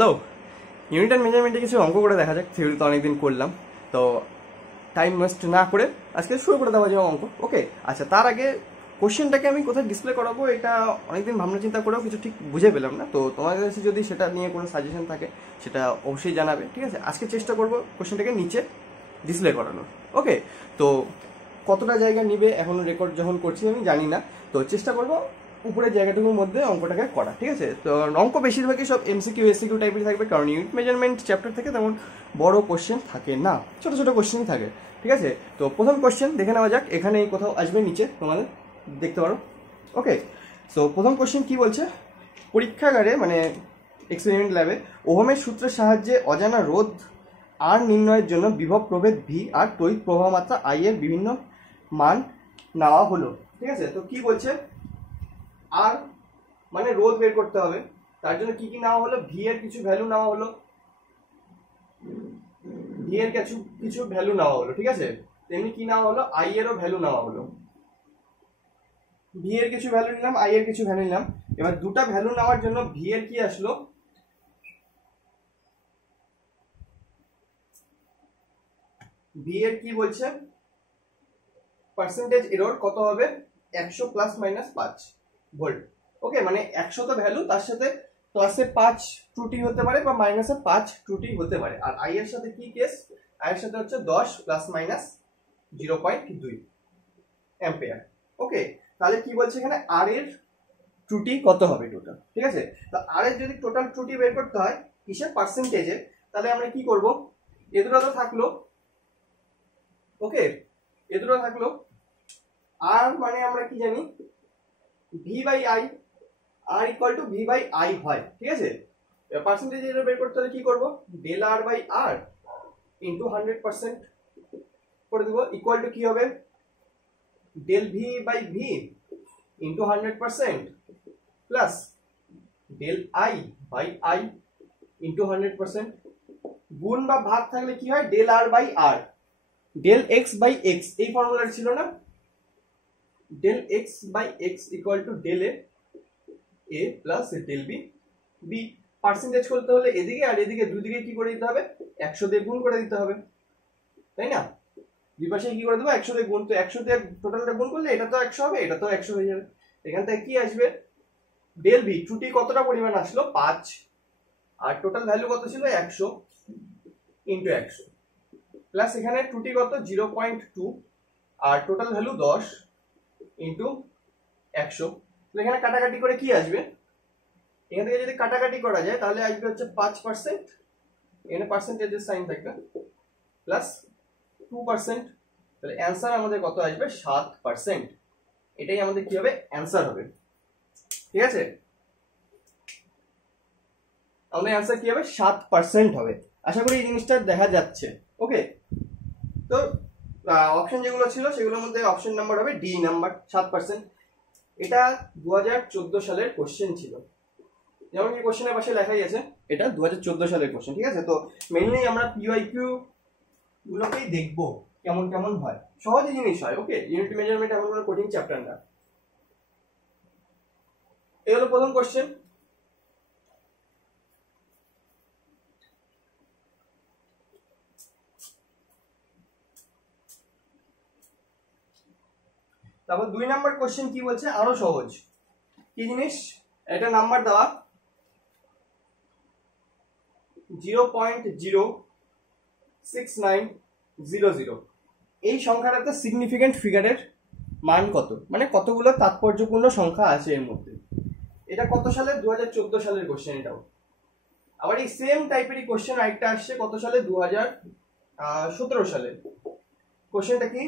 Hello, unit and মেজারমেন্টে কিছু অঙ্ক করে দেখা যাক। থিওরি তো অনেকদিন করলাম, তো টাইম ওয়েস্ট না করে আজকে শুরু করে দেওয়া যাবে অঙ্ক। ওকে, আচ্ছা, তার আগে কোশ্চেনটাকে আমি কোথায় ডিসপ্লে করাবো এটা অনেকদিন ভাবনা চিন্তা করেও কিছু ঠিক বুঝে পেলাম না। তো তোমাদের কাছে যদি সেটা নিয়ে কোনো সাজেশন থাকে সেটা অবশ্যই জানাবে, ঠিক আছে? আজকে চেষ্টা করবো কোশ্চেনটাকে নিচে ডিসপ্লে করানোর। ওকে, তো কতটা জায়গা নিবে এখনো রেকর্ড যখন করছি আমি জানি না, তো চেষ্টা করবো উপরের জায়গাটুকুর মধ্যে অঙ্কটাকে করা, ঠিক আছে? তো অঙ্ক বেশিরভাগই সব এমসিকিউ এসিকিউ টাইপের থাকবে, কারণ ইউনিট মেজারমেন্ট চ্যাপ্টার থেকে তেমন বড় কোশ্চেন থাকে না, ছোট ছোট কোশ্চেন থাকে, ঠিক আছে? তো প্রথম কোশ্চেন দেখে নেওয়া যাক, এখানে কোথাও আসবে নিচে তোমাদের দেখতে পারো। ওকে, সো প্রথম কোশ্চেন কি বলছে, পরীক্ষাগারে মানে এক্সপেরিমেন্ট ল্যাবে ওহমের সূত্রের সাহায্যে অজানা রোধ আর নির্ণয়ের জন্য বিভব প্রভেদ ভি আর তড়িৎ প্রবাহ মাত্রা আই এর বিভিন্ন মান নেওয়া হলো, ঠিক আছে? তো কি বলছে, আর মানে রোধ বের করতে হবে, তার জন্য কি কি নেওয়া হলো, ভি এর কিছু ভ্যালু নেওয়া হলো, ভি এর কিছু ভ্যালু নেওয়া হলো, ঠিক আছে? তেমনি কি নেওয়া হলো, আই এরও ভ্যালু নেওয়া হলো। ভি এর কিছু ভ্যালু নিলাম, আই এর কিছু ভ্যালু নিলাম। এবার দুটা ভ্যালু নেওয়ার জন্য ভি এর কি আসলো, ভি এর কি বলছে, পার্সেন্টেজ এরর কত হবে, 100 প্লাস মাইনাস 5 ভোল্ট। ওকে, মানে 100 তো ভ্যালু, তার সাথে প্লাসে 5 ত্রুটি হতে পারে বা মাইনাসে 5 ত্রুটি হতে পারে। আর আই এর সাথে কি কেস, আই এর সাথে হচ্ছে 10 প্লাস মাইনাস 0.2 অ্যাম্পিয়ার। ওকে, তাহলে কি বলছে এখানে, আর এর ত্রুটি কত হবে টোটাল, ঠিক আছে? তো আর এর যদি টোটাল ত্রুটি বের করতে হয় কিসের, পার্সেন্টেজে, তাহলে আমরা কি করব, এ দুটো তো থাকলো, ওকে, এ দুটো থাকলো, আর মানে আমরা কি জানি, V by I, R equal to V by I হয়, ঠিক আছে? পার্সেন্টেজ এর বের করতে হলে কি করব, del R by R into 100% করে দেব, ইকুয়াল টু কি হবে, del V by V into 100% plus del I by I into 100%। গুণ বা ভাগ থাকলে কি হয়, del R by R, del X by X, এই ফর্মুলা ছিল না, del X by X equal to del A plus del B. B percentage করতে হলে এদিকে আর এদিকে দুদিকে কি করে দিতে হবে, 100 দিয়ে গুণ করে দিতে হবে, তাই না? দুই পাশে কি করে দেবো, 100 দিয়ে গুণ, তো 100 দিয়ে টোটালটা গুণ করলে এটা তো 100 হবে, এটা তো 100 হয়ে যাবে। এখান থেকে কি আসবে, ডেল বি ত্রুটি কতটা পরিমাণ আসলো 5, আর টোটাল ভ্যালু কত ছিল 100 ইন্টু 100 প্লাস এখানে ত্রুটি কত 0.2 আর টোটাল ভ্যালু 10 ইন্টু 100। এখানে কাটাকাটি করে কি আসবে, এখান থেকে যদি কাটাকাটি করা যায় তাহলে আসবে হচ্ছে 5%, এখানে পার্সেন্টেজের সাইন থাকবে, প্লাস 2%, তাহলে অ্যান্সার আমাদের কত আসবে, 7%। এটাই আমাদের কি হবে, অ্যান্সার হবে, ঠিক আছে? আমাদের অ্যান্সার কি হবে, 7% হবে। আশা করি এই জিনিসটা দেখা যাচ্ছে। ওকে, তো অপশন যেগুলো ছিল সেগুলোর মধ্যে অপশন নাম্বার হবে ডি নাম্বার, 7%। এটা 2014 সালের কোশ্চেন ছিল, যেমন কি কোশ্চেনের পাশে লেখাই আছে, এটা 2014 সালের কোশ্চেন, ঠিক আছে? তো মেইনলি আমরা পিওয়াইকিউ গুলোকেই দেখবো কেমন কেমন হয়, সহজই জিনিস হয়। ওকে, ইউনিট মেজারমেন্ট এমন কোনো কঠিন চ্যাপ্টার না। এই হলো প্রথম কোশ্চেন। তারপর 2 নাম্বার কোশ্চেন কি বলছে, আরো সহজ। কি জিনিস, এটা নাম্বার দেওয়া 0.06900, এই সংখ্যাটাতে সিগনিফিকেন্ট ফিগারের মান কত, মানে কতগুলো তাৎপর্যপূর্ণ সংখ্যা আছে এর মধ্যে। এটা কত সালে, 2014 সালের কোশ্চেন এটাও। আবার এই সেম টাইপেরই কোশ্চেন আরেকটা আসছে কত সালে, 2017 সালে। কোশ্চেনটা কি,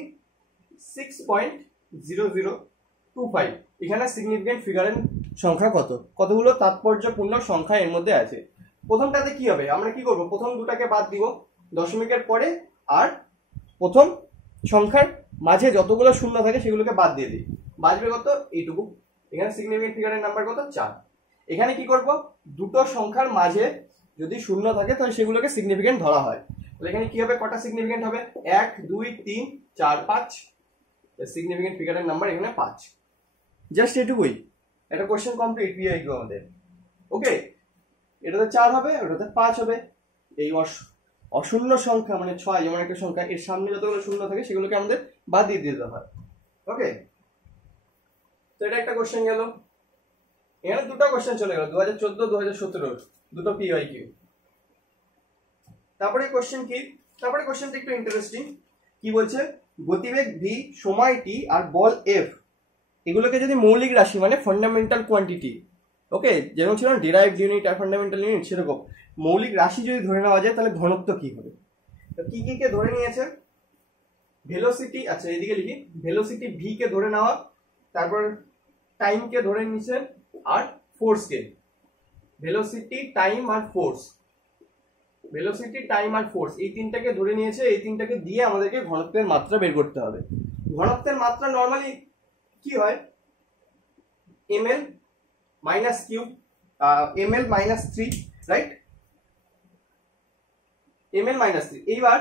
6.0025, এখানে সিগনিফিকেন্ট ফিগারের সংখ্যা কত, কতগুলো তাৎপর্যপূর্ণ সংখ্যা এর মধ্যে আছে। প্রথমটাতে কি হবে, আমরা কি করব, প্রথম দুটাকে বাদ দিব দশমিকের পরে, আর প্রথম সংখ্যার মাঝে যতগুলো শূন্য থাকে সেগুলোকে বাদ দিয়ে দিই, বাঁচবে কত, এইটুকু। এখানে সিগনিফিকেন্ট ফিগারের নাম্বার কত, 4। এখানে কি করব, দুটো সংখ্যার মাঝে যদি শূন্য থাকে তাহলে সেগুলোকে সিগনিফিকেন্ট ধরা হয়। তাহলে এখানে কি হবে, কটা সিগনিফিকেন্ট হবে, 1 2 3 4 5, সিগনিফিকেন্ট ফিগারের নাম্বার এখানে 5। জাস্ট এটুকুই, এটা কোশ্চেন কমপ্লিট পিআইকিউ আমাদের। ওকে, এটাতে 4 হবে, ওটাতে 5 হবে। এই অশূন্য সংখ্যা মানে 6 যেমন একটা সংখ্যা, এর সামনে যতগুলো শূন্য থাকে সেগুলোকে আমাদের বাদ দিয়ে দিতে হয়। ওকে, তো এটা একটা কোশ্চেন গেল। এখানে দুটো কোশ্চেন চলে গেল, 2014 2017 দুটো PYQ। তারপরে কোশ্চেন কি, তারপরে কোশ্চেনটা একটু ইন্টারেস্টিং। কি বলছে, গতিবেগ v, সময় t আর বল f, এগুলোকে যদি মৌলিক রাশি মানে ফান্ডামেন্টাল কোয়ান্টিটি, ওকে, যেরকম ছিল ডিরাইভড ইউনিট আর ফান্ডামেন্টাল ইউনিট, সেরকম মৌলিক রাশি যদি ধরে নেওয়া যায় তাহলে ঘনত্ব কি হবে। তো কি কি কে ধরে নিয়েছে, ভেলোসিটি, আচ্ছা এদিকে লিখি, ভেলোসিটি v কে ধরে নেওয়া, তারপর টাইম কে ধরে নিয়েছে, আর ফোর্স কে, ভেলোসিটি টাইম আর ফোর্স, ভেলোসিটি টাইম আর ফোর্স এই তিনটাকে ধরে নিয়েছে। এই তিনটাকে দিয়ে আমাদেরকে ঘনত্বের মাত্রা বের করতে হবে। ঘনত্বের মাত্রা নরমালি কি হয়, ml minus Q, ml minus 3, right, ml minus 3। এইবার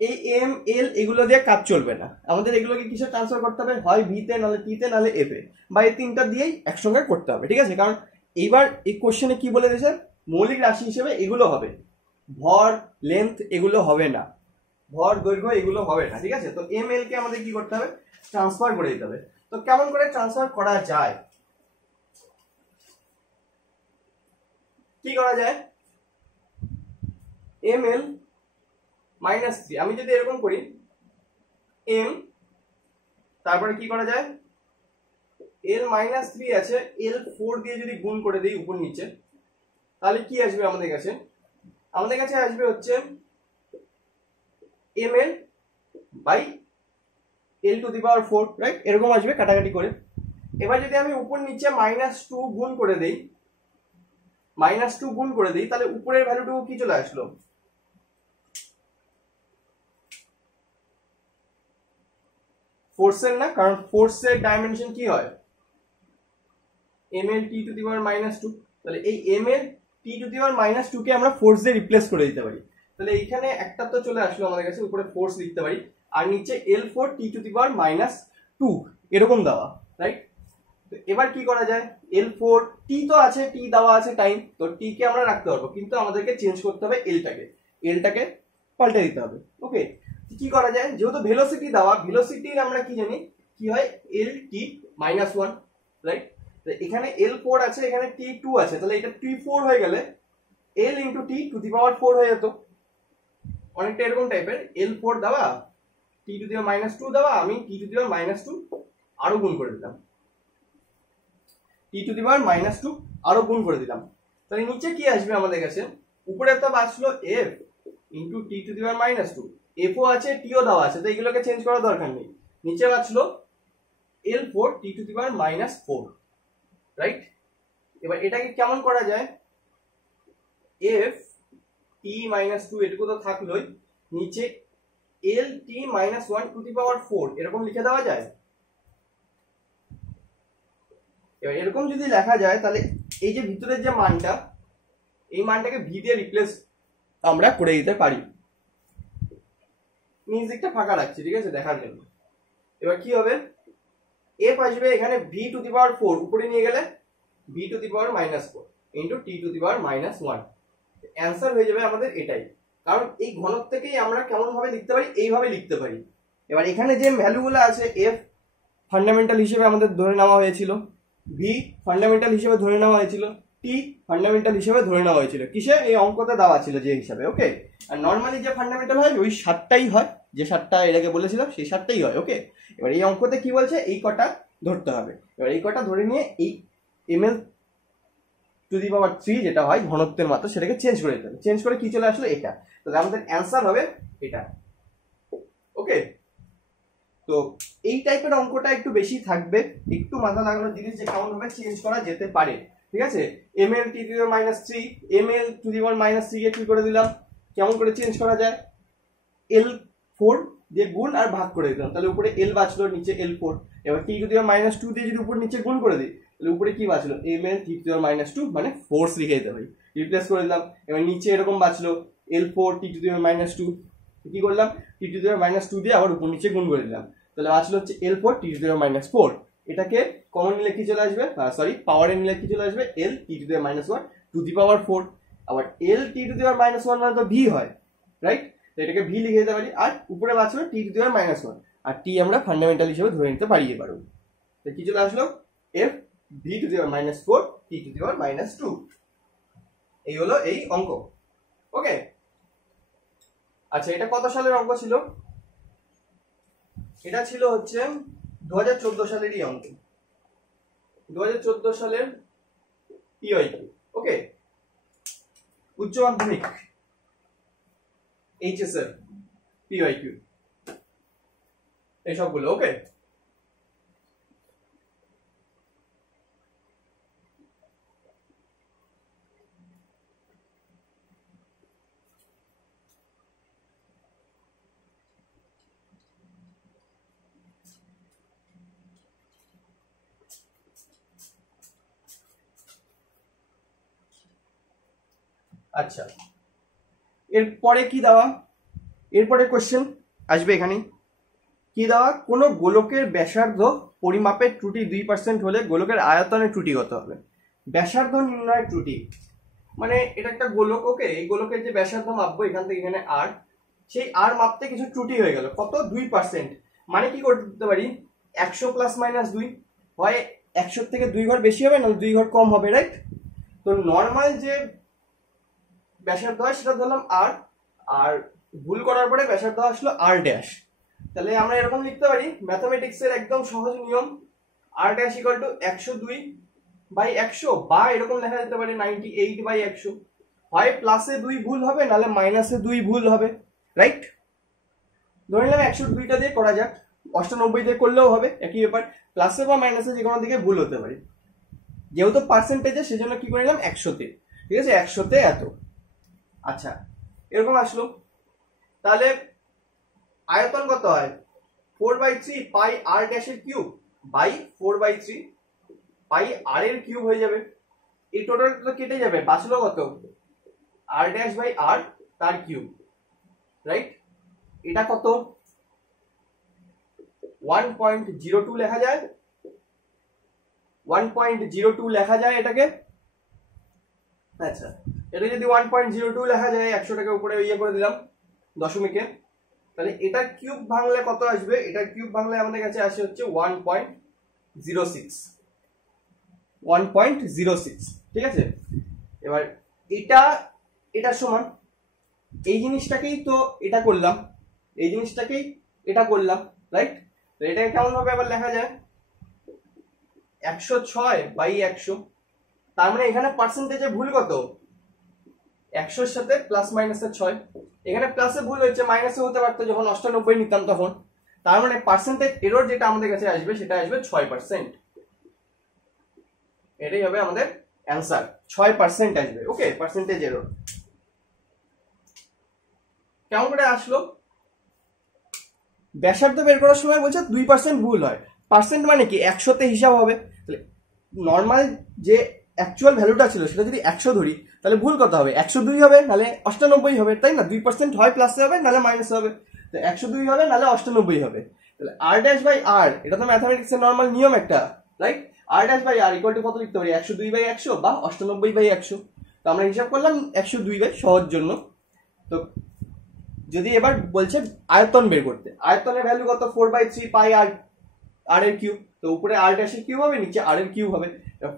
এই এম এল এগুলো দিয়ে কাজ চলবে না, আমাদের এগুলোকে কিসে ট্রান্সফার করতে হবে, হয় ভি তে, নাহলে টি তে, নাহলে এফ এ, বা এই তিনটা দিয়েই একসঙ্গে করতে হবে, ঠিক আছে। কারণ এইবার এই কোশ্চেনে কি বলে দিয়েছে, মৌলিক রাশি হিসেবে এগুলো হবে, ভর লেন্থ এগুলো হবে না, ভর দৈর্ঘ্য এগুলো হবে না, ঠিক আছে। তো এম এল কে আমাদের কি করতে হবে, ট্রান্সফার করে দিতে হবে। তো কেমন করে ট্রান্সফার করা যায়, কি করা যায়, এম এল মাইনাস 3, আমি যদি এরকম করি এম, তারপরে কি করা যায়, এল মাইনাস 3 আছে, এল 4 দিয়ে যদি গুণ করে দিই উপর নিচে, তাহলে কি আসবে আমাদের কাছে, আমাদের কাছে আসবে হচ্ছে M L by L to the power 4, right, এরকম আসবে কাটাকাটি করে। এবার যদি আমি উপর নিচে -2 গুণ করে দেই, -2 গুণ করে দিই, তাহলে উপরের ভ্যালুটুকু কি চলে আসলো, ফোর্সের না, কারণ ফোর্সের ডাইমেনশন কি হয়, ml t টু দি পাওয়ার -2, তাহলে এই ml t টু দি পাওয়ার -2 কে আমরা ফোর্স দিয়ে রিপ্লেস করে দিতে পারি। তাহলে এইখানে একটা তো চলে আসলো আমাদের কাছে, উপরে ফোর্স লিখতে পারি, আর নিচে L4 t টু দি পাওয়ার -2 এরকম দেওয়া, রাইট। তো এবার কি করা যায়, L4 t তো আছে, t দেওয়া আছে টাইম, তো t কে আমরা রাখতে পারবো, কিন্তু আমাদেরকে চেঞ্জ করতে হবে L টাকে পাল্টে দিতে হবে। ওকে, কি করা যায়, যেহেতু ভেলোসিটি দেওয়া, ভেলোসিটির আমরা কি জানি কি হয়, lt -1, রাইট। এখানে L4 আছে, এখানে T2 আছে, তাহলে এটা T4 হয়ে গেলে L into T to the power 4 হয়ে যেত, অনেকটা এরকম টাইপের। L4 দেওয়া, T টু দি পাওয়ার -2 দেওয়া, আমি T টু দি পাওয়ার -2 আরো গুণ করে দিলাম, T টু দি পাওয়ার -2 আরো গুণ করে দিলাম। তাহলে নিচে কি আসবে আমাদের কাছে, উপরে তো বাঁচলো F into T to the power -2, F ও আছে, T ও দেওয়া আছে, তো এগুলোকে চেঞ্জ করার দরকার নেই। নিচে বাঁচলো L4 T to the power -4, right. এবার এটাকে কেমন করা যায়, f t -2 এটুকু তো থাকলোই, নিচে l t -1 to the power 4 এরকম লিখে দেওয়া যায়। এবার এরকম যদি লেখা যায়, তাহলে এই যে ভিতরের যে মানটা, এই মানটাকে v দিয়ে রিপ্লেস আমরা করে দিতে পারি। নিচ দিকটা ফাঁকা রাখছি, ঠিক আছে, দেখার জন্য। এবার কি হবে, f আসবে এখানে v টু দি পাওয়ার 4, উপরে নিয়ে গেলে v to the power -4 into t to the power -1, answer হয়ে যাবে আমাদের এটাই। কারণ এই ঘনত্বকেই আমরা কেমন ভাবে লিখতে পারি, এইভাবে লিখতে পারি। এবার এখানে যে ভ্যালুগুলো আছে, f ফান্ডামেন্টাল হিসেবে আমাদের ধরে নেওয়া হয়েছিল, v ফান্ডামেন্টাল হিসেবে ধরে নেওয়া হয়েছিল, t ফান্ডামেন্টাল হিসেবে ধরে নেওয়া হয়েছিল, কিসে, এই অঙ্কতে দেওয়া ছিল যে হিসাবে। ওকে, আর নর্মালি যে ফান্ডামেন্টাল হয় ওই 7টাই হয়, যে 7টা এর আগে বলেছিলাম সেই 7টাই হয়। ওকে, এবার এই অঙ্কতে কি বলছে, এই কটা ধরতে হবে। এবার এই কটা ধরে নিয়ে এই ml টু দি পাওয়ার 3 যেটা হয় ঘনত্বের মাত্রা, সেটাকে চেঞ্জ করে দিতে হবে। চেঞ্জ করে কি চলে আসলো, এটা। তাহলে আমাদের অ্যান্সার হবে এটা। ওকে, তো এই টাইপের অঙ্কটা একটু বেশি থাকবে, একটু মাথা লাগানোর জিনিস, যে কেমন ভাবে চেঞ্জ করা যেতে পারে, ঠিক আছে। ml t to the power -3, ml to the power -3 কে কি করে দিলাম, কেমন করে চেঞ্জ করা যায়, L4 দিয়ে গুণ আর ভাগ করে দিলাম, তাহলে উপরে L বাঁচলো, নিচে L4। এবার t টু দি পাওয়ার -2 দিয়ে যদি উপর নিচে গুণ করে দিই, তাহলে উপরে কি বাঁচলো, ml t টু দি পাওয়ার -2 মানে ফোর্স লিখে দিতে হবে, রিপ্লেস করে দিলাম। এবার নিচে এরকম বাঁচলো L4 t টু দি পাওয়ার -2, কি করলাম, t টু দি পাওয়ার -2 দিয়ে আবার উপর নিচে গুণ করে দিলাম, তাহলে বাঁচলো হচ্ছে L4 t to the power -4। এটাকে কমন নিলে কি চলে আসবে, সরি পাওয়ারে নিলে কি চলে আসবে, L t to the power -1 to the power 4। আবার L T to the power minus one মানে তো ভি হয়, রাইট? তো এটাকে ভি লিখে দিতে পারি, আর উপরে বাঁচলো T to the power minus one, আর টি আমরা ফান্ডামেন্টাল হিসেবে ধরে নিতে পারি এবারও। তো কি চলে আসলো, F V to the power minus four T to the power minus two. এই হলো এই অঙ্ক। ওকে, আচ্ছা এটা কত সালের অঙ্ক ছিল? এটা ছিল হচ্ছে 2014 সালেরই অঙ্ক, 2014 সালের পিওয়াইকিউ। ওকে, উচ্চ মাধ্যমিক এইচএস এর পিওয়াইকিউ এইসবগুলো। ওকে, আচ্ছা এরপরে কি দেওয়া, এরপরে কোশ্চেন আসবে এখানে কি দেওয়া, কোন গোলকের ব্যাসার্ধ পরিমাপের ত্রুটি 2% হলে গোলকের আয়তনের ত্রুটি কত হবে? ব্যাসার্ধ নির্ণয়ের ত্রুটি মানে এটা একটা গোলক। ওকে, এই গোলকের যে ব্যাসার্ধ মাপবো এখান থেকে এখানে আর, সেই আর মাপতে কিছু ত্রুটি হয়ে গেল, কত? 2%। মানে কি করতে পারি, 100 প্লাস মাইনাস 2, হয় 100 থেকে 2 ঘর বেশি হবে না 2 ঘর কম হবে, রাইট? তো নর্মাল যে ব্যাসার্ধ হয় সেটা ধরলাম আর, আর ভুল করার পরে ব্যাসার্ধ আসলো আর ড্যাশ। তাহলে আমরা এরকম লিখতে পারি ম্যাথমেটিক্স এর একদম সহজ নিয়ম, আর ড্যাশ ইকুয়াল টু 102/100, বা এরকম লেখা যেতে পারে 98/100। হয় প্লাসে 2 ভুল হবে নাহলে মাইনাসে 2 ভুল হবে, রাইট? ধরে নিলাম 102টা দিয়ে করা যাক, 98 দিয়ে করলেও হবে, একই ব্যাপার। প্লাসে বা মাইনাসে যে কোনো দিকে ভুল হতে পারে, যেহেতু পার্সেন্টেজে সেজন্য কি করে নিলাম 100তে, ঠিক আছে? 100তে এত। আচ্ছা এরকম আসলো, তাহলে আয়তন কত হয়? 4/3 পাই আর ড্যাশের কিউব বাই 4/3 পাই আর এর কিউব হয়ে যাবে। এই টোটাল তো কেটে যাবে, বাঁচলো কত? আর ড্যাশ বাই আর তার কিউব, রাইট? এটা কত? 1.02 লেখা যায়, 1.02 লেখা যায় এটাকে। আচ্ছা এটা যদি 1.02 লেখা যায়, 100টাকে উপরে ইয়ে করে দিলাম দশমিকে, তাহলে এটার কিউব ভাঙলে কত আসবে? এটার কিউব ভাঙলে আমাদের কাছে আসে হচ্ছে 1.06, 1.06, ঠিক আছে? এবার এটা এটা সমান এই জিনিসটাকেই তো এটা করলাম, এই জিনিসটাকেই এটা করলাম, রাইট? তো এটাকে কেমন ভাবে আবার লেখা যায়? 106/100। তার মানে এখানে পার্সেন্টেজে ভুল কত? 100-র সাথে প্লাস মাইনাসের 6, এখানে প্লাসে ভুল হচ্ছে, মাইনাসে হতে পারতো যখন 98 নিতাম তখন। তার মানে পার্সেন্টেজ এরর যেটা আমাদের কাছে আসবে সেটা আসবে 6%। এটাই হবে আমাদের অ্যান্সার, 6% আসবে। ওকে, পার্সেন্টেজ এরর কেমন করে আসলো? ব্যাসার্ধ বের করার সময় বলছে 2% ভুল হয়। পার্সেন্ট মানে কি? 100তে হিসাব হবে। তাহলে নর্মাল যে অ্যাকচুয়াল ভ্যালুটা ছিল সেটা যদি 100 ধরি, তাহলে ভুল কত হবে? 102 হবে নাহলে 98 হবে, তাই না? 2% হয় প্লাসে হবে নাহলে মাইনাসে হবে, তো 102 হবে নাহলে 98 হবে। তাহলে আর ড্যাশ বাই আর, এটা তো ম্যাথমেটিক্স এর নর্মাল নিয়ম একটা, right? R dash by R equal to কত লিখতে পারি? 102/100 বা 98/100। তো আমরা হিসাব করলাম 102 সহজ জন্য। তো যদি এবার বলছে আয়তন বের করতে, আয়তনের ভ্যালু কত? 4/3 পাই আর আর এর কিউব। তো উপরে আর ড্যাশের কিউব হবে, নিচে আর এর কিউব হবে।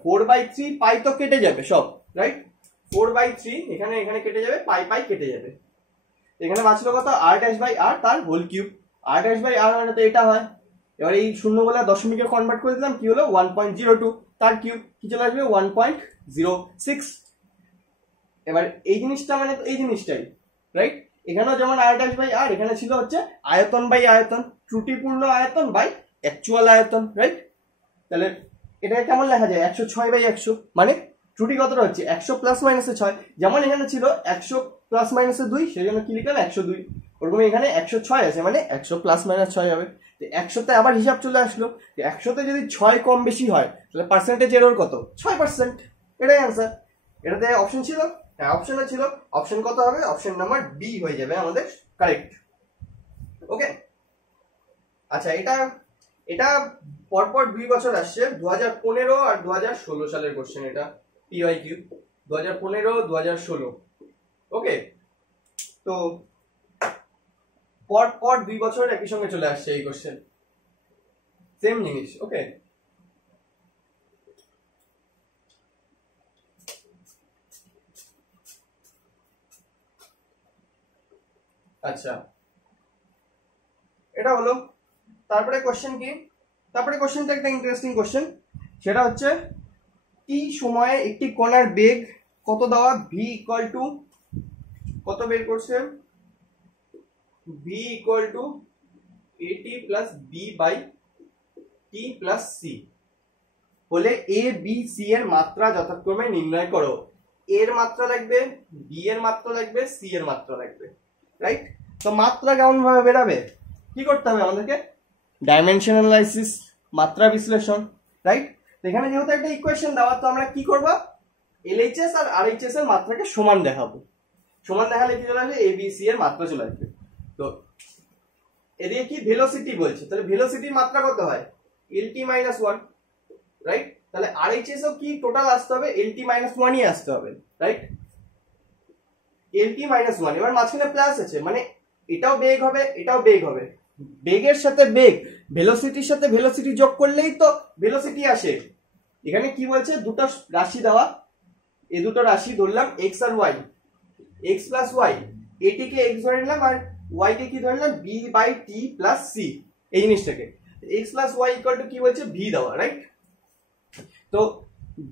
4/3 পাই তো কেটে যাবে সব, রাইট? 4/3 এখানে এখানে কেটে যাবে, পাই পাই কেটে যাবে। এখানে বাঁচলো কত? আর ড্যাশ বাই আর তার whole cube. R dash by R মানে তো এটা হয়। এবার এই শূন্যগুলা দশমিকে কনভার্ট করে দিলাম, কি হলো? 1.02 তার কিউব, কি চলে আসবে? 1.06। এবার এই জিনিসটা মানে এই জিনিসটাই, রাইট? এখানেও যেমন আর ড্যাশ বাই আর, এখানে ছিল হচ্ছে আয়তন বাই আয়তন, ত্রুটিপূর্ণ আয়তন বাই অ্যাকচুয়াল আয়তন, রাইট? তাহলে এটাকে কেমন লেখা যায়? 106/100, মানে ত্রুটি কতটা হচ্ছে? 100 প্লাস মাইনাসে 6। যেমন এখানে ছিল 100 প্লাস মাইনাসে 2, সেই জন্য কি লিখলাম? 102। ওরকম এখানে 106 আছে, মানে 100 প্লাস মাইনাস 6 হবে। তো 100তে আবার হিসাব চলে আসলো, 100তে যদি 6 কম বেশি হয় তাহলে পার্সেন্টেজ এরর কত? 6%। এটাই অ্যান্সার। এটাতে অপশন ছিল, হ্যাঁ অপশনে ছিল। অপশন কত হবে? অপশন নাম্বার বি হয়ে যাবে আমাদের কারেক্ট। ওকে, আচ্ছা এটা এটা পরপর 2 বছর আসছে, 2015 আর 2016 সালের কোশ্চেন। এটা পিওয়াইকিউ 2015 2016। ওকে, তো পর পর 2 বছর একই সঙ্গে চলে আসছে এই কোশ্চেন, সেম জিনিস। ওকে, আচ্ছা এটা হলো। তারপরে কোশ্চেন কি, তারপরে কোশ্চেনটা একটা ইন্টারেস্টিং কোশ্চেন, সেটা হচ্ছে টি সময়ে একটি কণার বেগ কত দেওয়া, ভি ইকুয়াল টু কত বের করছে, V equal to AT plus B by T plus C হলে এ বি সি এর মাত্রা যথাক্রমে নির্ণয় করো। এর মাত্রা লাগবে, বি এর মাত্রা লাগবে, সি এর মাত্রা লাগবে, রাইট? তো মাত্রা কেমন ভাবে বেরাবে, কি করতে হবে আমাদেরকে, ডাইমেনশন অ্যানালাইসিস, মাত্রা বিশ্লেষণ, রাইট? এখানে যেহেতু একটা ইকুয়েশন দেওয়া, তো আমরা কি করব, এলএইচএস আর আরএইচএস এর মাত্রাকে সমান দেখাবো। সমান দেখালে কি চলে আসবে, এ বি সি এর মাত্রা চলে আসবে। তো এদিকে কি ভেলোসিটি বলছে, তাহলে ভেলোসিটির মাত্রা কত হয়, এলটি মাইনাস 1, রাইট? তাহলে আরএইচএস ও কি টোটাল আসতে হবে, এলটি মাইনাস 1 ই আসতে হবে, রাইট? এলটি মাইনাস 1, এবার মাঝখানে প্লাস আছে, মানে এটাও বেগ হবে, এটাও বেগ হবে। বেগের সাথে বেগ, ভেলোসিটির সাথে ভেলোসিটি যোগ করলেই তো ভেলোসিটি আসে। এখানে কি বলছে, দুটো রাশি দেওয়া, এই দুটো রাশি ধরলাম এক্স আর ওয়াই, এক্স প্লাস ওয়াই, এটিকে এক্স ধরে নিলাম আর ওয়াই কে কি ধরে নিলাম, B by T plus C, এই জিনিসটাকে X plus Y equal to কি বলছে, ভি দেওয়া, রাইট? তো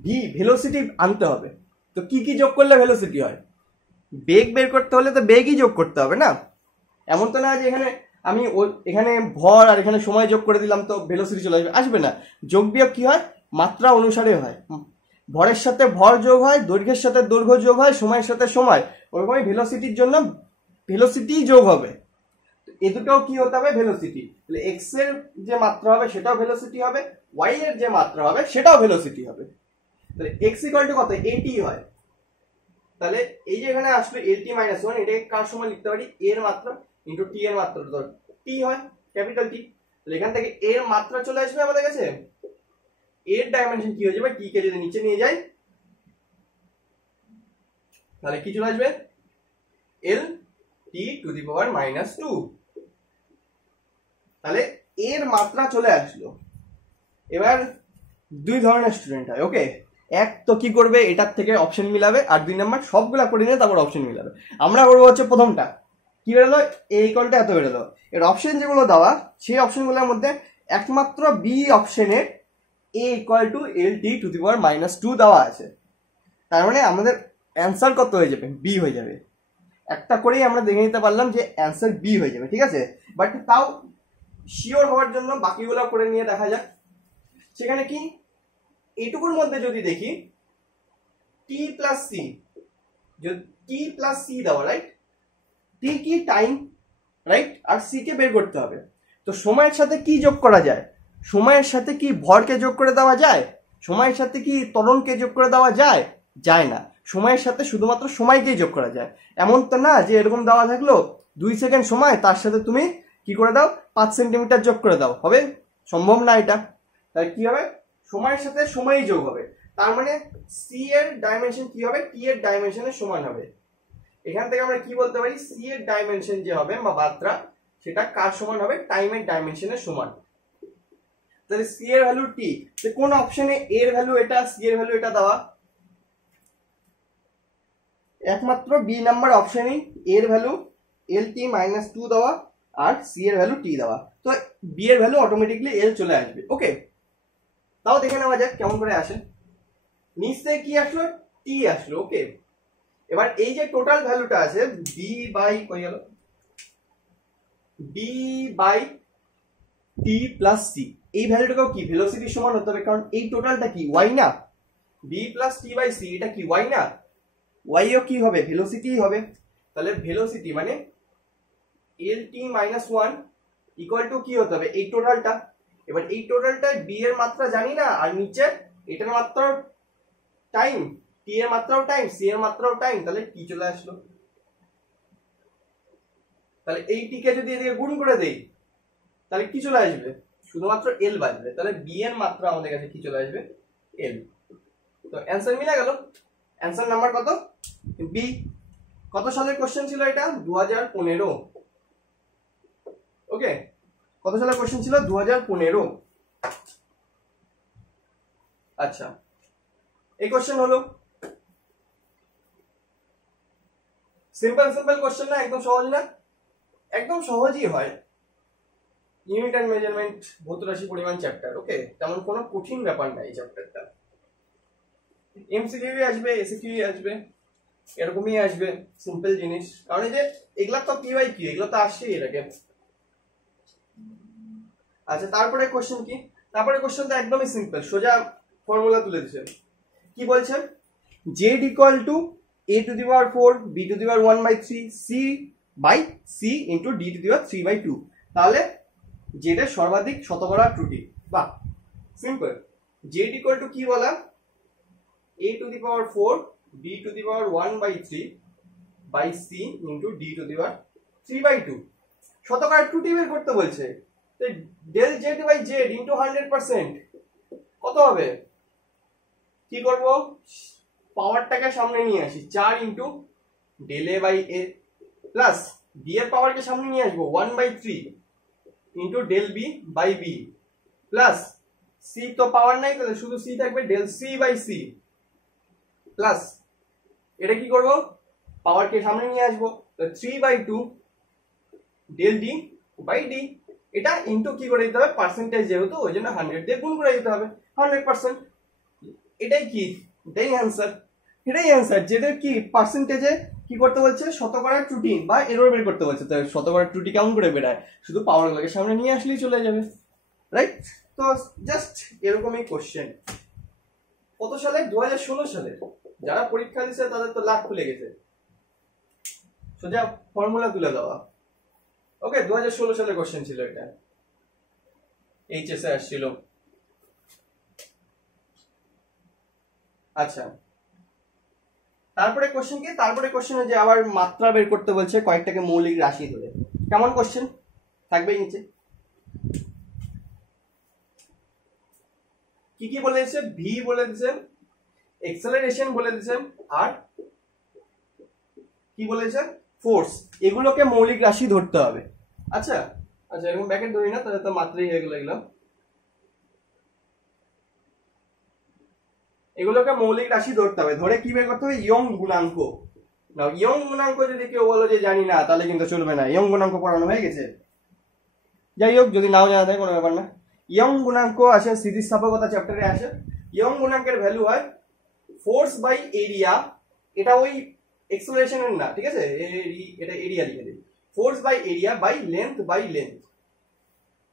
ভি ভেলোসিটি আনতে হবে, তো কি কি যোগ করলে ভেলোসিটি হয়, বেগ বের করতে হলে তো বেগই যোগ করতে হবে না। এমন তো না যে এখানে আমি এখানে ভর আর এখানে সময় যোগ করে দিলাম তো ভেলোসিটি চলে আসবে, আসবে না। যোগ বিয়োগ কি হয়, মাত্রা অনুসারে হয়, ভরের সাথে ভর যোগ হয়, দৈর্ঘ্যের সাথে দৈর্ঘ্য যোগ হয়, সময়ের সাথে সময়, ওরকমই ভেলোসিটির জন্য ভেলোসিটি যোগ হবে। এই দুটোও কি হতে হবে, ভেলোসিটি। তাহলে এক্স এর যে মাত্রা হবে সেটাও ভেলোসিটি হবে, ওয়াই এর যে মাত্রা হবে সেটাও ভেলোসিটি হবে। তাহলে এক্স ইকুয়াল টু কত, এটি হয়। তাহলে এই যে এখানে আসলো এলটি মাইনাস 1, এটাকে কার সময় লিখতে পারি, এর মাত্রা ইন্টু টি এর মাত্রা, ধর টি হয়, ক্যাপিটাল টি। তাহলে এখান থেকে এর মাত্রা চলে আসবে আমাদের কাছে, এর ডাইমেনশন কি হয়ে যাবে, টি কে যদি নিচে নিয়ে যাই তাহলে কি চলে আসবে, এল T to the power minus 2। তাহলে এর মাত্রা চলে আসলো। এবার দুই ধরনের স্টুডেন্ট হয়, ওকে, এক তো কি করবে, এটার থেকে অপশন মিলাবে, আর 2 নাম্বার সবগুলা করে নিয়ে তারপর অপশন মিলাবে। আমরা করবো হচ্ছে প্রথমটা, কি বেরোলো, এ ইকুয়ালটা এত বেরোলো, এর অপশন যেগুলো দেওয়া সেই অপশনগুলোর মধ্যে একমাত্র বি অপশনে A equal to L T to the power minus 2 দেওয়া আছে। তার মানে আমাদের অ্যান্সার কত হয়ে যাবে, বি হয়ে যাবে। একটা করেই আমরা দেখে নিতে পারলাম যে অ্যান্সার বি হয়ে যাবে, ঠিক আছে? বাট তাও শিওর হওয়ার জন্য বাকিগুলো করে নিয়ে দেখা যাক। সেখানে কি, এইটুকুর মধ্যে যদি দেখি টি প্লাস সি, টি প্লাস সি দেওয়া, রাইট? টি কি টাইম, রাইট? আর সি কে বের করতে হবে। তো সময়ের সাথে কি যোগ করা যায়, সময়ের সাথে কি ভরকে যোগ করে দেওয়া যায়, সময়ের সাথে কি ত্বরণকে যোগ করে দেওয়া যায়, যায় না। সময়ের সাথে শুধুমাত্র সময়কেই যোগ করা যায়। এমন তো না যে এরকম দেওয়া থাকলো 2 সেকেন্ড সময়, তার সাথে তুমি কি করে দাও 5 সেন্টিমিটার যোগ করে দাও, হবে? সম্ভব না এটা। তাহলে কি হবে, সময়ের সাথে সময়ই যোগ হবে। তার মানে সি এর ডাইমেনশন কি হবে, টি এর ডাইমেনশনের সমান হবে। এখান থেকে আমরা কি বলতে পারি, সি এর ডাইমেনশন যে হবে বা মাত্রা, সেটা কার সমান হবে, টাইমের ডাইমেনশনের সমান। তাহলে সি এর ভ্যালু টি, কোন অপশনে এর ভ্যালু এটা, সি এর ভ্যালু এটা দেওয়া, একমাত্র বি নাম্বার অপশনেই এর ভ্যালু এল টি মাইনাস 2 দেওয়া আর সি এর ভ্যালু টি দেওয়া। তো বি এর ভ্যালু অটোমেটিকলি এল চলে আসবে। ওকে, তাও দেখে নেওয়া যাক কেমন করে আসে। নিচ থেকে কি আসলো, টি আসলো। ওকে, এবার এই যে টোটাল ভ্যালুটা আছে বি বাই কই গেল, B by T plus C, এই ভ্যালুটাকেও কি ভেলোসিটির সমান হতে হবে, কারণ এই টোটালটা কি ওয়াই না, B plus T by C, এটা কি ওয়াই না, ওয়াই ও কি হবে, ভেলোসিটি হবে। তাহলে ভেলোসিটি মানে এল টি মাইনাস 1 ইকুয়াল টু কি হতে হবে, এই টোটালটা। এবার এই টোটালটা বি এর মাত্রা জানি না, আর নিচে এটার মাত্রা টাইম, টি এর মাত্রাও টাইম, সি এর মাত্রাও টাইম, তাহলে টি চলে আসলো। তাহলে এই টি কে যদি এদিকে গুণ করে দেই তাহলে কি চলে আসবে, শুধুমাত্র এল বাজবে। তাহলে বি এর মাত্রা আমাদের কাছে কি চলে আসবে, এল। তো অ্যান্সার মিলে গেল, অ্যান্সার নাম্বার কত? বি। কত সালের কোশ্চেন ছিল এটা? 2015। ওকে, কত সালের কোশ্চেন ছিল? 2015। আচ্ছা, এই কোশ্চেন হলো সিম্পল সিম্পল কোশ্চেন না, একদম সহজ না? একদম সহজই হয়। ইউনিট অ্যান্ড মেজারমেন্ট, ভৌত রাশি পরিমাণ চ্যাপ্টার। ওকে, তেমন কোনো কঠিন ব্যাপার না এই চ্যাপ্টারটা। এমসিকিউ আসবে, এসিকিউ আসবে, এরকমই আসবে, সিম্পল জিনিস। কারণ এই যে এগুলা তো কি বাই কি, এগুলো তো আসছেই এর আগে। আচ্ছা, তারপরে কোশ্চেন কি? তারপরে কোশ্চেন তো একদমই সিম্পল, সোজা ফর্মুলা তুলে দিয়েছেন। কি বলছেন? z equal to a to the power 4 b to the power 1/3 c by c into d to the power 3/2। তাহলে যেটা সর্বাধিক শতকরা ত্রুটি। বাহ, সিম্পল। z ইকুয়াল টু কি বলা? a to the power 4 b to the power 1/3 by c into d to the power 3/2। শতকরা ত্রুটি বের করতে বলছে। Del z by z into 100% কত হবে? কি করব? পাওয়ারটাকে সামনে নিয়ে আসি, 4 into del a by a plus b এর পাওয়ারকে সামনে নিয়ে আসবো 1/3 into del b by b plus c তো পাওয়ার নাই, তাহলে শুধু c থাকবে, del c by c plus এটা কি করব? পাওয়ারকে সামনে নিয়ে আসবো, 3/2 ডেল d বাই d। এটা ইন্টু কি করে দিতে হবে? পার্সেন্টেজ যেহেতু, ওই জন্য 100 দিয়ে গুণ করে দিতে হবে, 100%। এটাই কি? এটাই অ্যান্সার। এটাই অ্যান্সার। যেটা কি পার্সেন্টেজে কি করতে বলছে? শতকরা ত্রুটি বা এরর বের করতে বলছে। তাই শতকরা ত্রুটি কেমন করে বেরায়? শুধু পাওয়ারগুলোকে সামনে নিয়ে আসলেই চলে যাবে, রাইট? তো জাস্ট এরকমই কোশ্চেন। কত সালে? 2016 সালে। যারা পরীক্ষা দিচ্ছে তাদের তো লাখ খুলে গেছে, সোজা ফর্মুলা তুলে দেওয়া। ওকে, 2016 সালের কোশ্চেন ছিল এটা, এইচএস এ আসছিল। আচ্ছা, তারপরে কোশ্চেন কি? তারপরে কোশ্চেনে যে আবার মাত্রা বের করতে বলছে কয়েকটাকে মৌলিক রাশি ধরে। কেমন কোশ্চেন থাকবে নিচে? কি কি বলে দিয়েছে? ভি বলে দিয়েছেন, এক্সেলারেশন বলে দিয়েছেন, আর কি বলেছেন? ফোর্স। এগুলোকে মৌলিক রাশি ধরতে হবে। আচ্ছা আচ্ছা, এরকম ব্যাকেট ধরি না, তাহলে তো মাত্রাই হয়ে গেল এগুলো। এগুলোকে মৌলিক রাশি ধরতে হবে, ধরে কি বের করতে হবে? ইয়ং গুণাঙ্ক। না, ইয়ং গুণাঙ্ক যদি কেউ বলো যে জানি না, তাহলে কিন্তু চলবে না। ইয়ং গুণাঙ্ক পড়ানো হয়ে গেছে। যাই হোক, যদি নাও জানা থাকে কোনো ব্যাপার না। ইয়ং গুণাঙ্ক আসে স্থিতিস্থাপকতা চ্যাপ্টারে আসে। ইয়ং গুণাঙ্কের ভ্যালু হয় ফোর্স বাই এরিয়া। এটা ওই এক্সেলারেশনের না, ঠিক আছে? এটা এরিয়া লিখে দিই। Force by area by length by length.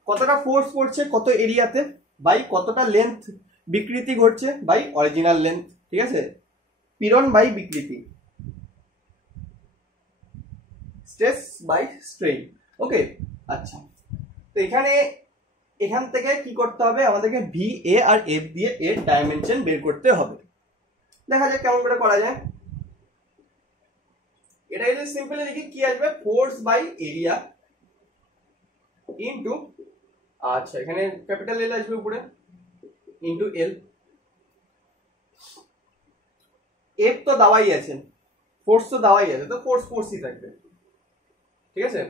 কতটা ফোর্স পড়ছে কত এরিয়াতে, বাই কতটা লেন্থ বিকৃতি ঘটছে, বাই অরিজিনাল লেন্থ, ঠিক আছে? পীড়ন বাই বিকৃতি, স্ট্রেস বাই স্ট্রেইন। ওকে, আচ্ছা, তো এখান থেকে কি করতে হবে? আমাদেরকে ভি, এ আর এফ দিয়ে এর ডাইমেনশন বের করতে হবে। দেখা যাক কেমন করে করা যায়। এটা যদি সিম্পলি লিখি কি আসবে? ফোর্স বাই এরিয়া ইন্টু, আচ্ছা এখানে ক্যাপিটাল এল আসবে উপরে, ইন্টু এল। এফ তো দেওয়াই আছে, ফোর্স তো দেওয়াই আছে, তো ফোর্স ফোর্সই থাকবে, ঠিক আছে?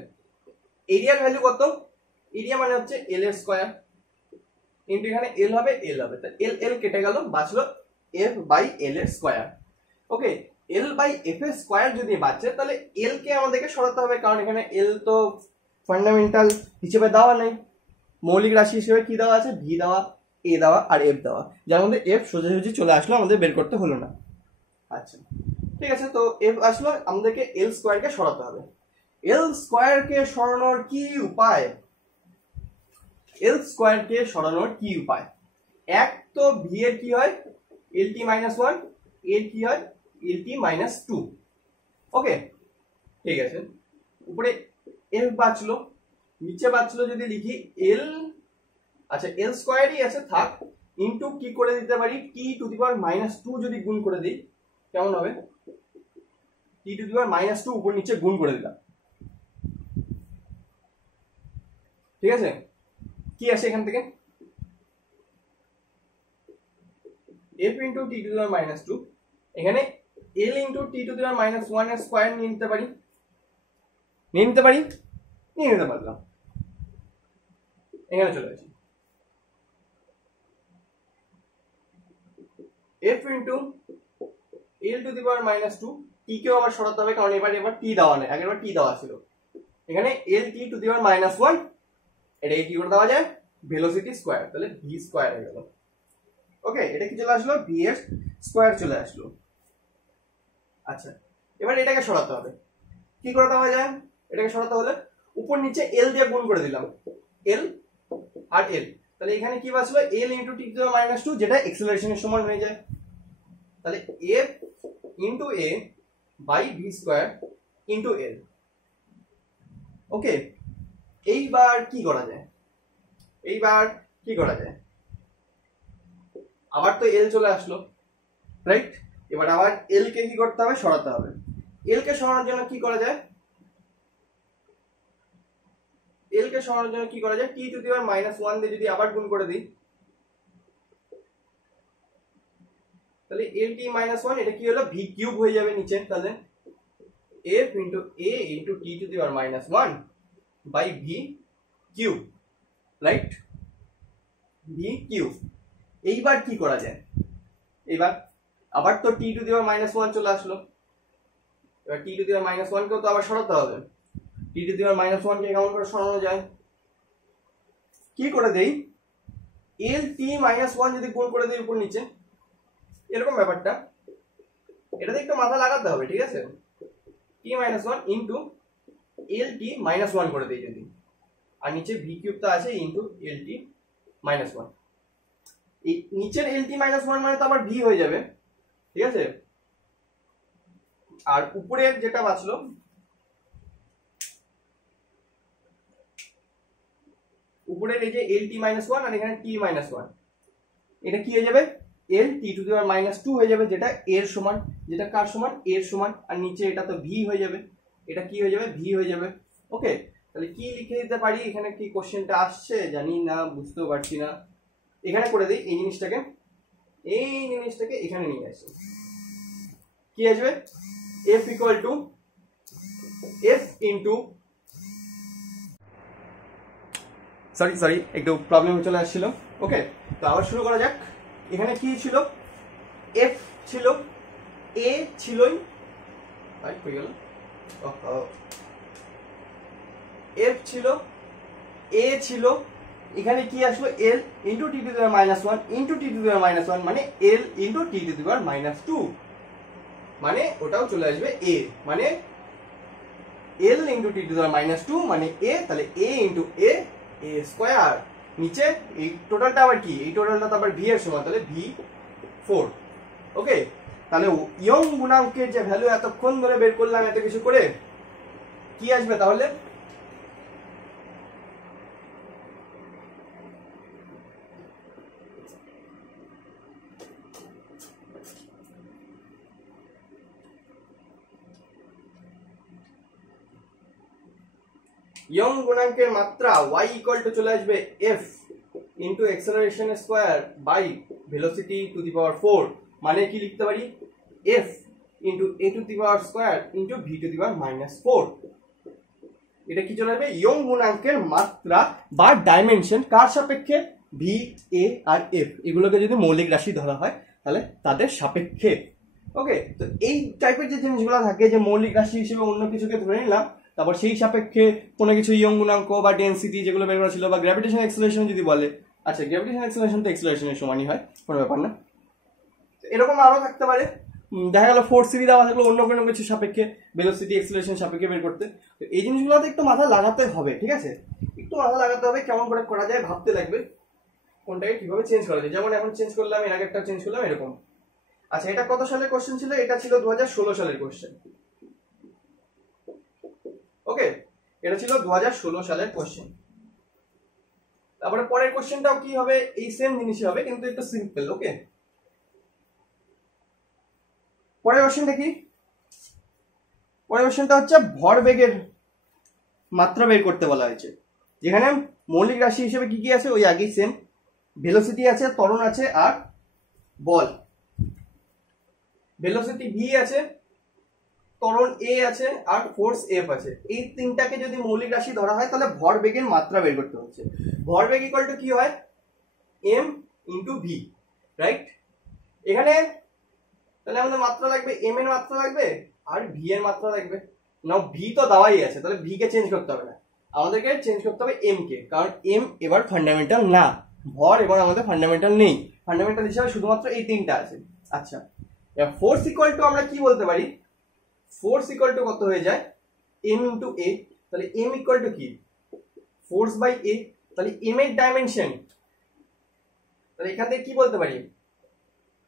এরিয়ার ভ্যালু কত? এরিয়া মানে হচ্ছে এল এর স্কয়ার ইন্টু এখানে এল হবে, এল হবে, তা এল এল কেটে গেল, বাঁচলো এফ বাই এল এর square. Okay, L by F এর স্কয়ার যদি বাঁচে, তাহলে এল কে আমাদেরকে সরাতে হবে, কারণ এখানে এল তো ফান্ডামেন্টাল হিসেবে দেওয়া নেই। মৌলিক রাশি হিসেবে কি দেওয়া আছে? ভি দেওয়া, এ দেওয়া আর এফ দেওয়া, যার মধ্যে এফ সোজাসুজি চলে আসলো, আমাদের বের করতে হলো না। আচ্ছা ঠিক আছে, তো এফ আসলো, আমাদেরকে এল স্কয়ারকে সরাতে হবে। এল স্কয়ারকে সরানোর কি উপায়? এল স্কয়ারকে সরানোর কি উপায়? এক তো ভি এর কি হয়? এল টি মাইনাস ওয়ান, এর কি হয়? এল টি মাইনাস টু। ওকে, ঠিক আছে, উপরে এফ বাঁচলো, নিচে বাঁচলো যদি লিখি এল, আচ্ছা এল স্কয়ারই আছে থাক, ইনটু কি করে দিতে পারি? T to the power minus two যদি গুণ করে দিই কেমন হবে? T to the power minus two উপর নিচে গুণ করে দিলাম, ঠিক আছে? কি আসে এখান থেকে? F into T to the power minus two, এখানে L into T to the power minus one এর স্কোয়ার নিয়ে নিতে পারি, নিয়ে নিতে পারলাম। এখানে চলে আসি F into L to the power minus two, T কেও আবার সরাতে হবে কারণ এবার টি দেওয়া নেই, আগেরবার টি দেওয়া ছিল। এখানে L T to the power minus one, এটাকে কি করে দেওয়া যায় ভেলোসিটি স্কোয়ার, তাহলে ভি স্কোয়ার হয়ে গেল। ওকে, এটা কি চলে আসলো ভি এর স্কোয়ার চলে আসলো। আচ্ছা, এবার এটাকে সরাতে হবে, কি করে দেওয়া যায়? এটাকে সরাতে হলে উপর নিচে এল দিয়ে গুণ করে দিলাম, এল আর এল, তাহলে এখানে কি বাঁচলো L into T to the power minus two, যেটা এক্সেলারেশনের সমান হয়ে যায়। তাহলে F into A by V square into L. Okay, এইবার কি করা যায়? আবার তো এল চলে আসলো, রাইট? এবার আবার এল কে কি করতে হবে? সরাতে হবে। এল কে সরানোর জন্য কি করা যায়? T to the power minus one দিয়ে যদি আবার গুণ করে দিই, তাহলে এল টি মাইনাস ওয়ান, এটা কি হলো ভি কিউব হয়ে যাবে নিচে। তাহলে F into A into T to the power minus one by V cube, right? V cube. এইবার কি করা যায়? এইবার আবার তো T to the power minus one চলে আসলো, এবার T to the power minus one কেও তো আবার সরাতে হবে। T to the power minus one কে কেমন করে সরানো যায়? কি করে দেই, এল টি মাইনাস ওয়ান যদি গুণ করে দিই উপর নিচে, এরকম ব্যাপারটা, এটাতে একটু মাথা লাগাতে হবে, ঠিক আছে? টি মাইনাস ওয়ান ইন্টু এল টি মাইনাস ওয়ান করে দিই যদি, আর নিচে ভি কিউবটা আছে ইন্টু এল টি মাইনাস ওয়ান। এই নিচের এল টি মাইনাস ওয়ান মানে তো আবার ভি হয়ে যাবে, ঠিক আছে? আর উপরের যেটা বাঁচলো, উপরের এই যে এল টি মাইনাস ওয়ান আর এখানে টি মাইনাস ওয়ান, এটা কি হয়ে যাবে L T to the power minus two হয়ে যাবে, যেটা এর সমান, যেটা কার সমান? এর সমান। আর নিচে এটা তো ভি হয়ে যাবে, এটা কি হয়ে যাবে? ভি হয়ে যাবে। ওকে, তাহলে কি লিখে দিতে পারি? এখানে কি কোশ্চেনটা আসছে জানি না, বুঝতেও পারছি না। এখানে করে দিই এই জিনিসটাকে এখানে নিয়ে আসি, কি আসবে? F equal to F into, sorry একটু প্রবলেম চলে আসছিল। ওকে, তো আবার শুরু করা যাক। এখানে কি ছিল? এফ ছিল, এ ছিলই, হয়ে গেল, এফ ছিল, এ ছিল, এখানে কি আসলো L into T to the power minus one into T to the power minus one, মানে L into T to the power minus two, মানে ওটাও চলে আসবে এ, মানে L into T to the power minus two মানে A, তাহলে এ into এ square. নিচে এই টোটালটা আবার কি? এই টোটালটা তো আবার ভি এর সমান, তাহলে ভি ফোর। ওকে, তাহলে ইয়ং গুণাঙ্কের যে ভ্যালু এতক্ষণ ধরে বের করলাম এত কিছু করে, কি আসবে তাহলে? ইয়ং গুণাঙ্কের মাত্রা y ইকুয়াল টু চলে আসবে f into acceleration square by velocity to the power 4, মানে কি লিখতে পারি? f into a to the power square into v to the power minus 4। এটা কি চলে আসবে? ইয়ং গুণাঙ্কের মাত্রা বা ডাইমেনশন কার সাপেক্ষে? v, a আর f, এগুলোকে যদি মৌলিক রাশি ধরা হয় তাহলে তাদের সাপেক্ষে। ওকে, তো এই টাইপের যে জিনিসগুলো থাকে, যে মৌলিক রাশি হিসেবে অন্য কিছুকে ধরে নিলাম, তারপর সেই সাপেক্ষে কোনো কিছু ইয়ং গুণাঙ্ক বা ডেন্সিটি যেগুলো বের করা ছিল, বা গ্র্যাভিটেশন অ্যাক্সেলারেশন যদি বলে, আচ্ছা গ্র্যাভিটেশন অ্যাক্সেলারেশন তো অ্যাক্সেলারেশনের সমানই হয়, কোনো ব্যাপার না। এরকম আরো থাকতে পারে, দেখা গেল ফোর্স সিরি দেওয়া থাকলো অন্য কোনো কিছু সাপেক্ষে ভেলোসিটি অ্যাক্সেলারেশন সাপেক্ষে বের করতে। তো এই জিনিসগুলোতে একটু মাথা লাগাতে হবে, ঠিক আছে? একটু মাথা লাগাতে হবে, কেমন করে করা যায় ভাবতে লাগবে, কোনটাকে কিভাবে চেঞ্জ করা যায়। যেমন এখন চেঞ্জ করলাম, এর আগেরটা চেঞ্জ করলাম, এরকম। আচ্ছা, এটা কত সালের কোশ্চেন ছিল? এটা ছিল 2016 সালের কোশ্চেন। ওকে, এটা ছিল 2016 সালের কোশ্চেন। তারপরে পরের কোশ্চেনটাও কি হবে? এই সেম জিনিসই হবে, কিন্তু একটু সিম্পল। ওকে, পরের কোশ্চেনটা কি? পরের কোশ্চেনটা হচ্ছে ভরবেগের মাত্রা বের করতে বলা হয়েছে, যেখানে মৌলিক রাশি হিসেবে কি কি আছে? ওই আগেই সেম, ভেলোসিটি আছে, ত্বরণ আছে, আর বল। ভেলোসিটি ভি আছে, ত্বরণ এ আছে, আর ফোর্স এফ আছে। এই তিনটাকে যদি মৌলিক রাশি ধরা হয় তাহলে ভরবেগের মাত্রা বের করতে হচ্ছে। ভরবেগ ইকুয়াল টু কি হয়, এম ইন্টু ভি, রাইট? এখানে তাহলে আমাদের মাত্রা লাগবে, এম এর মাত্রা লাগবে আর ভি এর মাত্রা লাগবে। নাও ভি তো দেওয়াই আছে, তাহলে ভি কে চেঞ্জ করতে হবে না, আমাদেরকে চেঞ্জ করতে হবে এম কে, কারণ এম এবার ফান্ডামেন্টাল না, ভর এবার আমাদের ফান্ডামেন্টাল নেই, ফান্ডামেন্টাল হিসাবে শুধুমাত্র এই তিনটা আছে। আচ্ছা, ফোর্স ইকুয়াল টু আমরা কি বলতে পারি, ফোর্স ইকুয়াল টু কত হয়ে যায়, এম ইন্টু এ। তাহলে এম ইকুয়াল টু কি, ফোর্স বাই এ। তাহলে এম এর ডাইমেনশন, তাহলে এখান থেকে কি বলতে পারি,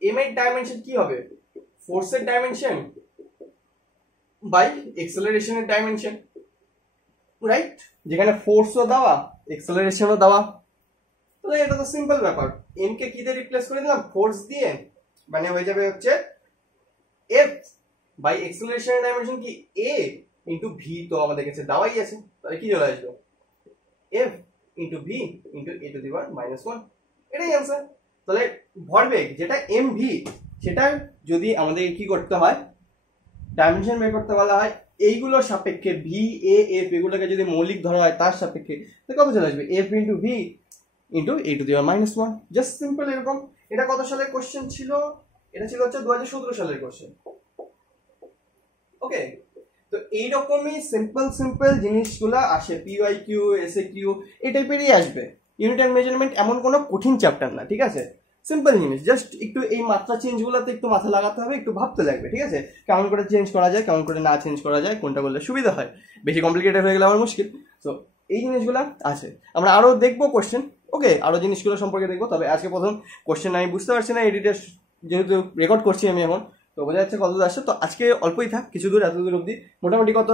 এম এর ডাইমেনশন কি হবে, ফোর্সের ডাইমেনশন বাই এক্সেলারেশনের ডাইমেনশন, রাইট? যেখানে ফোর্সও দেওয়া, এক্সেলারেশনও দেওয়া। তাহলে এটা তো সিম্পল ব্যাপার, এম কে কি দিয়ে রিপ্লেস করে দিলাম, ফোর্স দিয়ে, মানে হয়ে যাবে হচ্ছে এফ বাই এক্সেলারেশনের ডাইমেনশন কি এ ইন্টু ভি, তো আমাদের কাছে দেওয়াই আছে, তাহলে কি চলে আসবে, F into V into A to the power -1, এটাই অ্যান্সার। তাহলে ভরবেগ যেটা এম ভি, সেটা যদি আমাদের কি করতে হয়, ডাইমেনশন বের করতে বলা হয়, এইগুলোর সাপেক্ষে ভি এ এফ এগুলোকে যদি মৌলিক ধরা হয় তার সাপেক্ষে, তো কত চলে আসবে, F into V into A to the power -1, just simple এরকম। এটা কত সালের কোশ্চেন ছিল, এটা ছিল হচ্ছে 2017 সালের কোশ্চেন। ওকে, তো এইরকমই সিম্পল জিনিসগুলো আসে, পিওয়াই কিউ, এসএ কিউ, এই টাইপেরই আসবে। ইউনিট অ্যান্ড মেজারমেন্ট এমন কোনো কঠিন চ্যাপ্টার না, ঠিক আছে? সিম্পল জিনিস, জাস্ট একটু এই মাত্রা চেঞ্জগুলোতে একটু মাথা লাগাতে হবে, একটু ভাবতে লাগবে, ঠিক আছে? কেমন করে চেঞ্জ করা যায়, কেমন করে না চেঞ্জ করা যায়, কোনটা করলে সুবিধা হয়, বেশি কমপ্লিকেটেড হয়ে গেলে আমার মুশকিল। তো এই জিনিসগুলো আছে, আমরা আরো দেখবো কোশ্চেন, ওকে, আরো জিনিসগুলো সম্পর্কে দেখবো। তবে আজকে প্রথম কোশ্চেন আমি বুঝতে পারছি না, এডিটর যেহেতু রেকর্ড করছি আমি এখন, তো বোঝা যাচ্ছে কত দূর আসছে। তো আজকে অল্পই থাক, কিছু দূর, এত দূর অব্দি মোটামুটি কত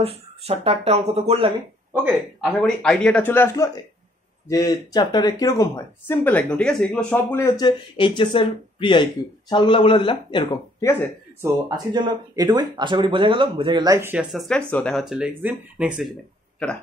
7টা-8টা অঙ্ক তো করলামই। ওকে, আশা করি আইডিয়াটা চলে আসলো যে চ্যাপ্টারে কিরকম হয়, সিম্পল একদম, ঠিক আছে? এগুলো সবগুলোই হচ্ছে এইচএস এর প্রি আইকিউ, সালগুলা বলে দিলাম এরকম, ঠিক আছে? সো আজকের জন্য এটুকুই, আশা করি বোঝা গেল। Like, share, subscribe. সো দেখা হচ্ছে নেক্সট দিন নেক্সট সেশনে, টাটা।